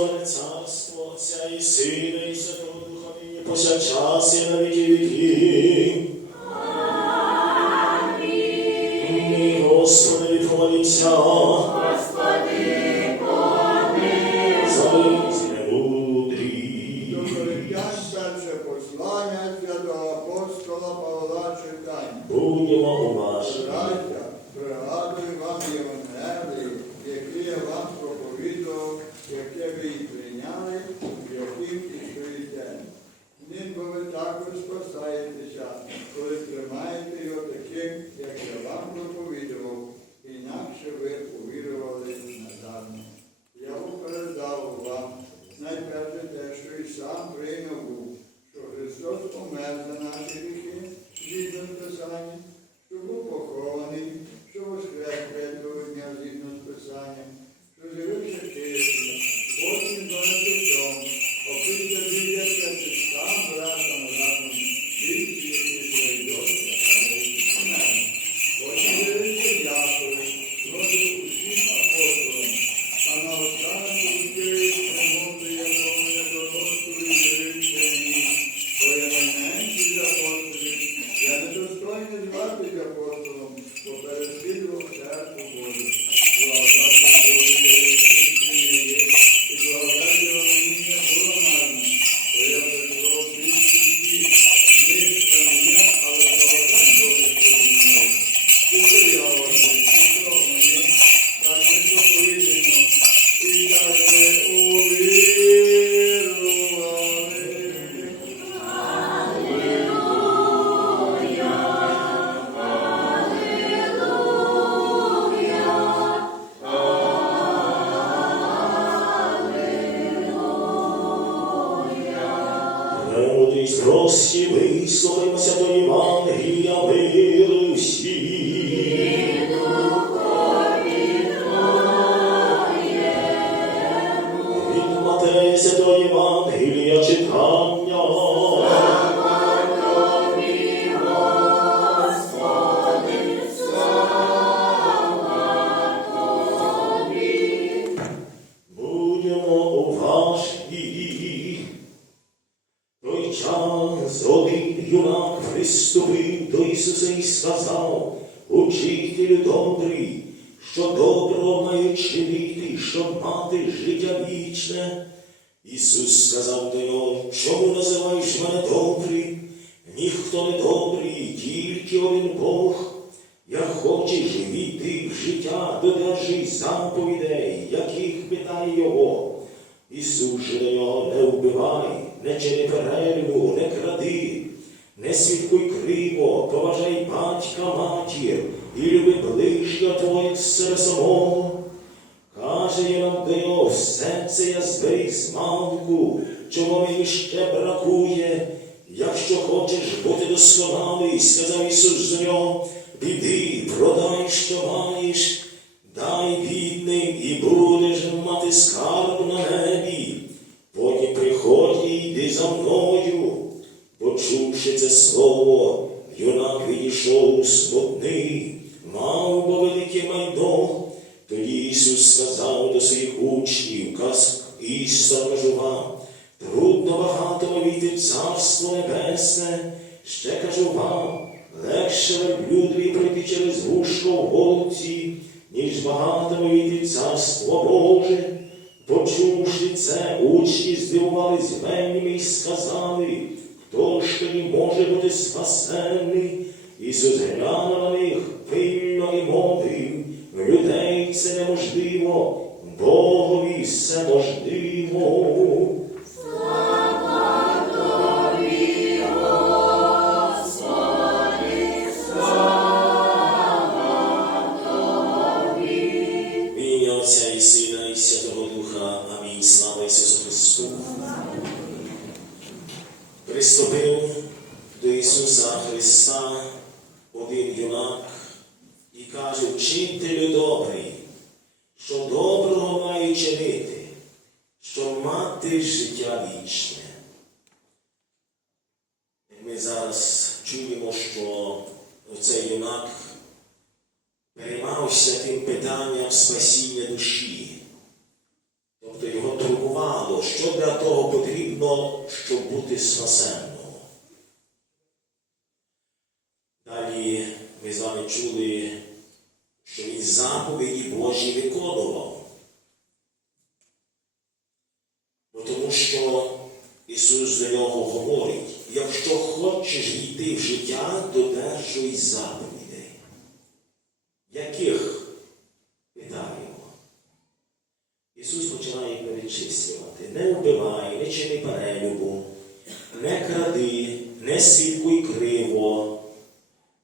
Благословене царство Отця і Сина, і Святого Духа, і повсякчас і на віки віків. consigo, é isso, eu você. Час один юнак приступив до Ісуса і сказав, Учителю добрий, що добро має чинити, щоб мати життя вічне. Ісус сказав до нього, чому називаєш мене добрий? Ніхто не добрий, тільки один Бог. Як хочеш війти в життя, додержи заповідей, яких питає його. Ісус же до нього не вбивай, не чини перельму, не кради, не свідкуй криво, поважай батька, матір і люби твого як себе самого. Каже я до нього, все це я зберіг з малку, чого мені ще бракує. Якщо хочеш бути досконалий, сказав Ісус до нього, піди, продай, що маєш, дай бідним і будеш мати скарб Почувши це слово, юнак відійшов смутний, мав бо велике майно. Тоді Ісус сказав до своїх учнів, казк істинно кажу трудно багато війти в Царство Небесне, ще кажу вам, легше верблюдові пройти через вушко в голці, ніж багато війти в Царство Боже. Почувши це, учні здивувались вельми і сказали, хто ж тоді може бути спасенний? Ісус глянув на них пильно і мовив, людей це неможливо, Богові все можливо. Отця і Сина, і Святого Духа. Амінь. Слава Ісусу Христу. Приступив до Ісуса Христа один юнак і каже, вчителю добрий, що доброго має чинити, щоб мати життя вічне. Ми зараз чуємо, що цей юнак переймався тим питанням спасіння душі. Тобто його турбувало того, що для того щоб бути спасенним. Далі ми з вами чули, що він заповіді Божі виконував. Бо тому що Ісус до нього говорить, якщо хочеш йти в життя, додержуй заповідей. Яких? Питає його. Ісус починає перечислювати. Не вбивай, не чини перелюбу, не кради, не криво,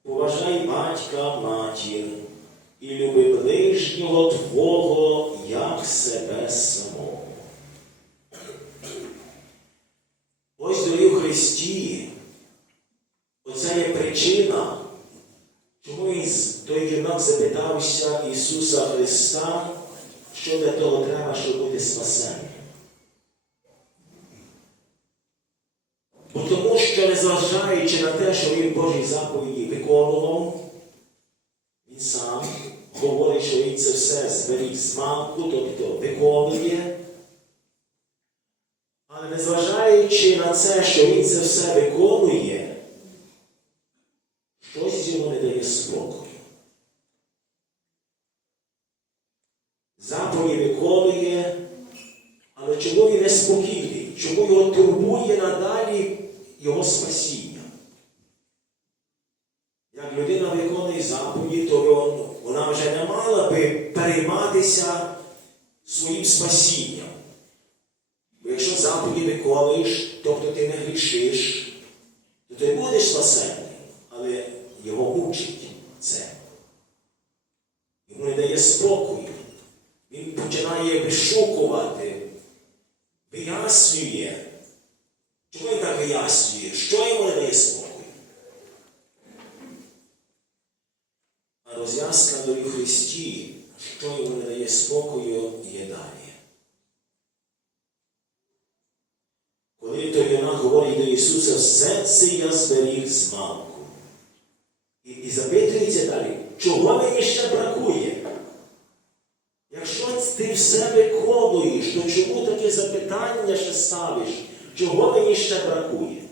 поважай батька, матір і люби ближнього Твого, як себе самого. Ось дорогі в Христі, оце є причина, чому він з- той юнак запитався Ісуса Христа, що для того треба, щоб бути спасенним. Бо тому що, незважаючи на те, що він Божі заповіді виконував, він сам говорить, що він це все зберіг з малку, тобто виконує. Але незважаючи на це, що він це все виконує, щось йому не дає спокою. Заповіді виконує, але чому він не спокійний? Чому його турбує надалі його спасіння? Як людина виконує заповіді, то його- вона вже не мала би перейматися своїм спасінням. Бо якщо заповіді виконуєш, тобто ти не грішиш, то ти будеш спасенний, але його мучить це. Йому не дає спокою. Він починає вишукувати, вияснює. Чому він так вияснює? Що йому не дає спокою? А розв'язка дорі в Христі, що йому не дає спокою, є далі. Коли той юнак говорить до Ісуса, все це я зберіг з малку. І, і запитується далі, чого мені ще бракує? Якщо ти все виконуєш, то чому таке запитання ще ставиш? Чого мені ще бракує?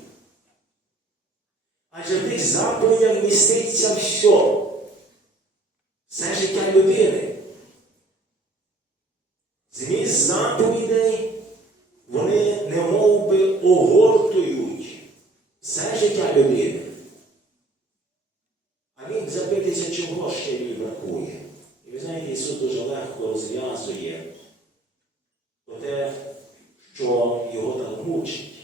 Адже в тих заповідях міститься все життя людини. Зміст заповідей вони немов би огортують все життя людини. А він запитується, чого ще їй бракує. І ви знаєте, Ісус дуже легко розв'язує те, що його так мучить.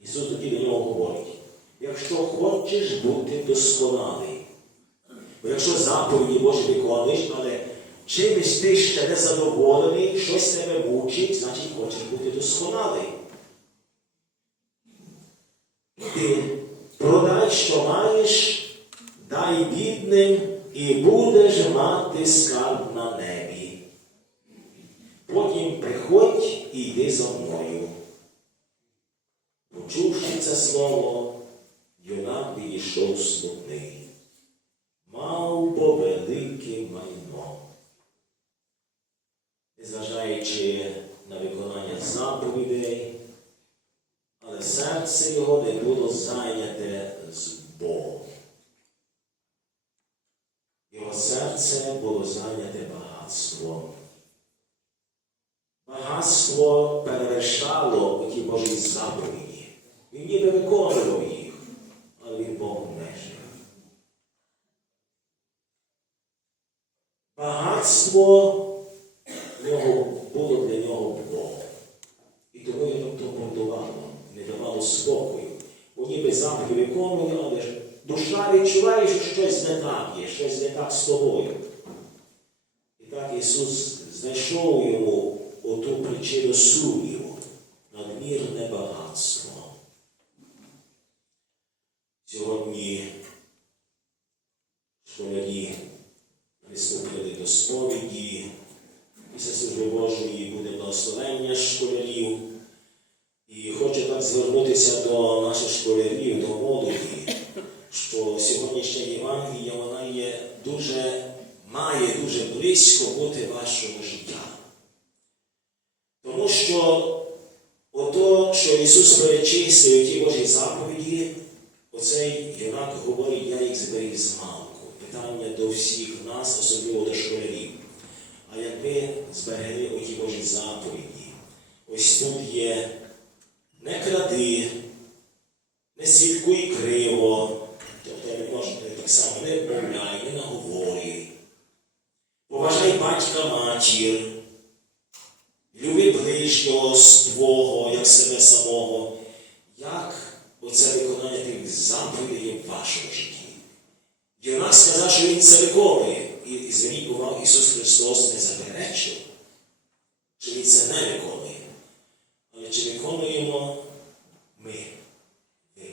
Ісус тоді до нього говорить, якщо хочеш бути досконалий, бо якщо заповіді Божі виконуєш, але чимось ти ще не задоволений, щось тебе мучить, значить хочеш бути досконалий. Ти продай, що маєш, дай бідним, і будеш мати скарб на небі. Потім приходь і йди за мною. Почувши це слово, юнак відійшов смутний. Мав бо велике майно. Незважаючи на виконання заповідей, але серце його не було зайняте з Богом. Його серце було зайняте багатством. Багатство перевершало ті Божі заповіді. Він ніби виконував їх, але він Богом не жив. Багатство в нього було для нього Богом. І тому його то мордувало, не давало спокою. Бо ніби заповіді виконували, але душа відчуває, що щось не так є, щось не так з тобою. І так Ісус знайшов йому оту причину сумніву, надмірне багатство. Сьогодні школярі приступили до сповіді, після служби Божої буде благословення школярів. І хочу так звернутися до наших школярів, до молоді, що сьогоднішня Євангелія вона є дуже, має дуже близько бути вашого життя. Тому що ото, що Ісус заповіді, оцей юнак говорить, я їх зберіг з малку. Питання до всіх нас, особливо до школярів. А якби зберегли оті Божі заповіді, ось тут є не кради, не слідкуй криво, тобто не можна так само не вмовляй, не наговорюй. Поважай батька матір, люби ближнього свого, як себе самого. Як оце виконання тих заповідей в вашому житті? Йона сказав, що він це виконує. І зверніть увагу, Ісус Христос не заперечив, що Він це не виконує. Але чи виконуємо ми? Ви?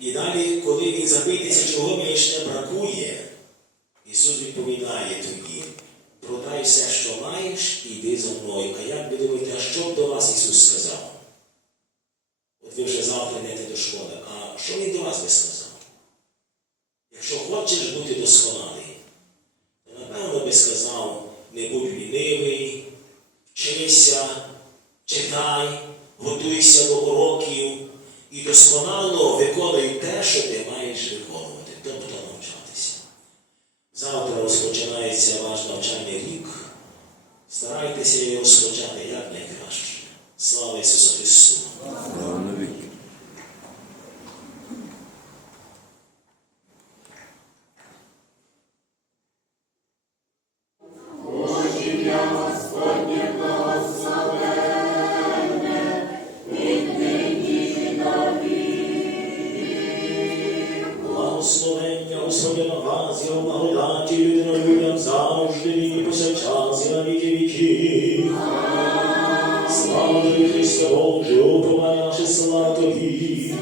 І далі, коли він запитується, чого мені ще бракує, Ісус відповідає тоді, продай все, що маєш, і йди за мною. А як ви думаєте, а що б до вас Ісус сказав? От ви вже завтра йдете до школи, а що Він до вас би сказав? Якщо хочеш бути досконалий, то напевно би сказав, не будь лінивий, вчися, читай, уроків і досконало виконують те, що ти завжди і повсякчас і на віки віки. Слава тобі, Христе Боже, наше слава тобі.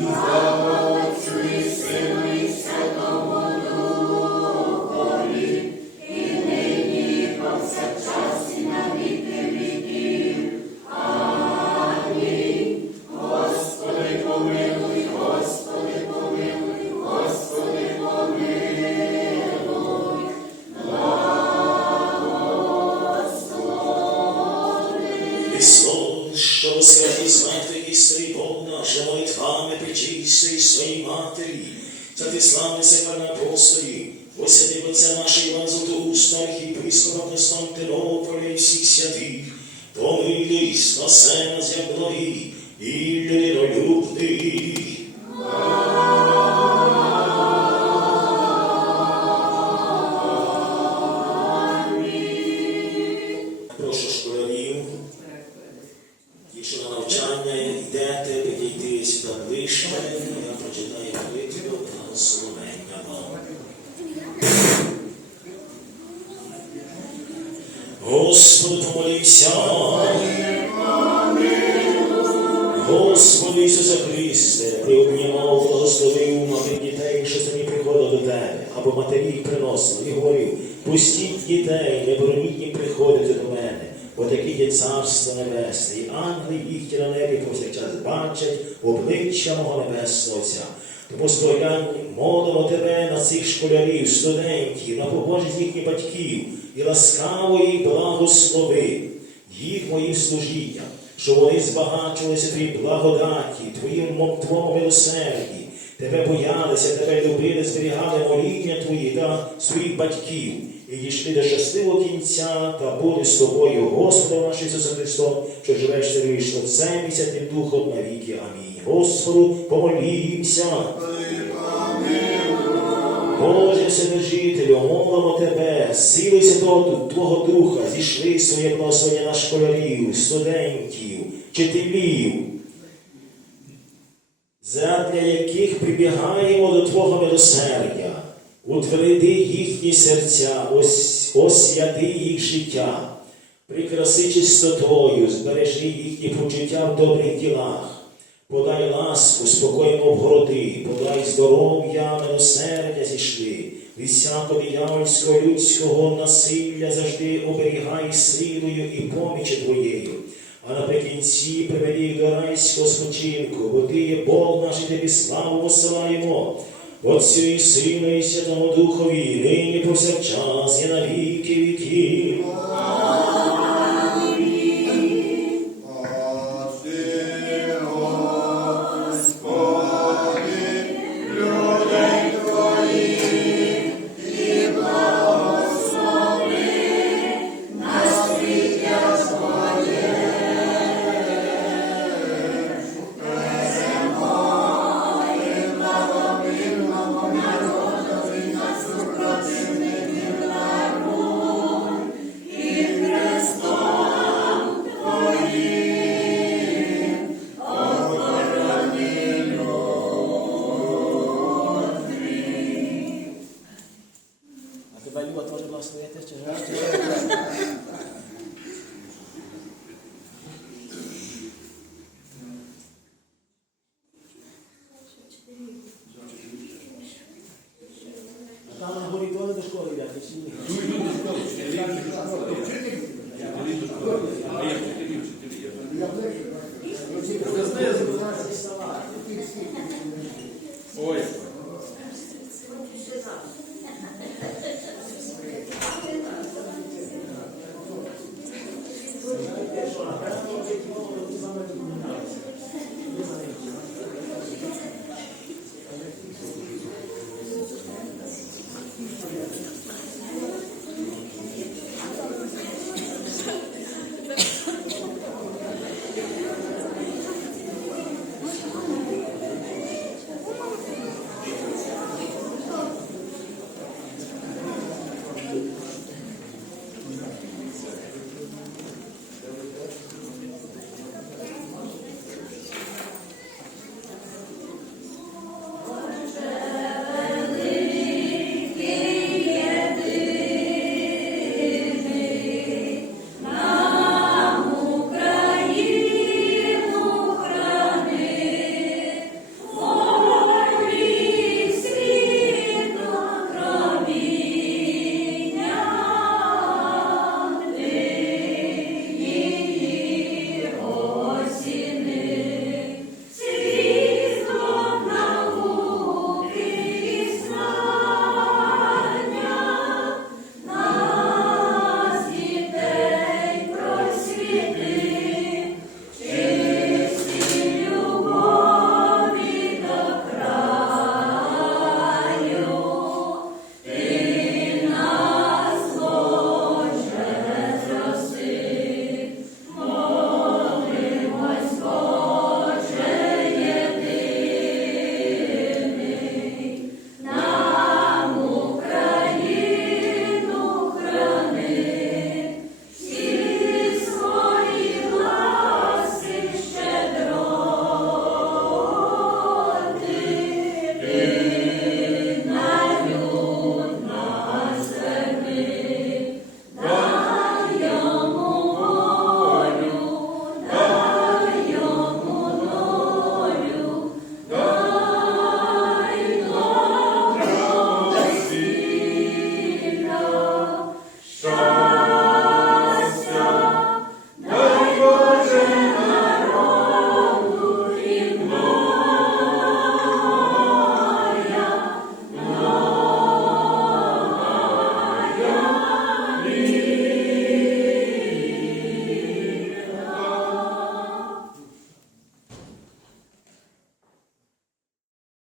Молитвами причистої своїй матері, за ти секретне апостолів, посяди Отця нашого Івана Златоуста, архіпископа Константинополя і всіх святих, помилуй, спасе нас, як благі, і людинолюбний. Господу помолімся. Господи Ісусе Христе, приобнімав, благословив мати дітей, що самі приходили до тебе, або матері їх приносили, і говорив, пустіть дітей, не бороніть їм приходити до мене, бо такі є царство небесне, і ангели їхні на небі повсякчас бачать обличчя мого небесного Отця. Тому стоянь молимо тебе на цих школярів, студентів, на побожність їхніх батьків, і ласкаво їх благослови їх моїм служінням, щоб вони збагачувалися твоїй благодаті, твоїм твоєму милосерді, тебе боялися, тебе любили, зберігали моління твої та своїх батьків, і дійшли до щасливого кінця та були з тобою, Господом наш Ісусом Христом, що живеш вийшло Отцем і Святим Духом на віки. Амінь. Господу, помолімся. Боже Молимо Тебе, силою Святого Твого Духа, зійшли своє благословення на школярів, студентів, вчителів, задля яких прибігаємо до Твого милосердя, утверди їхні серця, ос- освяти їх життя, прикраси чистотою, збережи їхні почуття в добрих ділах. Подай ласку, спокійно обгороди, подай здоров'я, милосердя зійшли, від всякого диявольського людського насилля завжди оберігай силою і помічі твоєю. А наприкінці приведи до спочинку, бо ти є Бог наш і тобі славу посилаємо. Отцю і Сину і Святому Духові, нині повсякчас і навіки віків.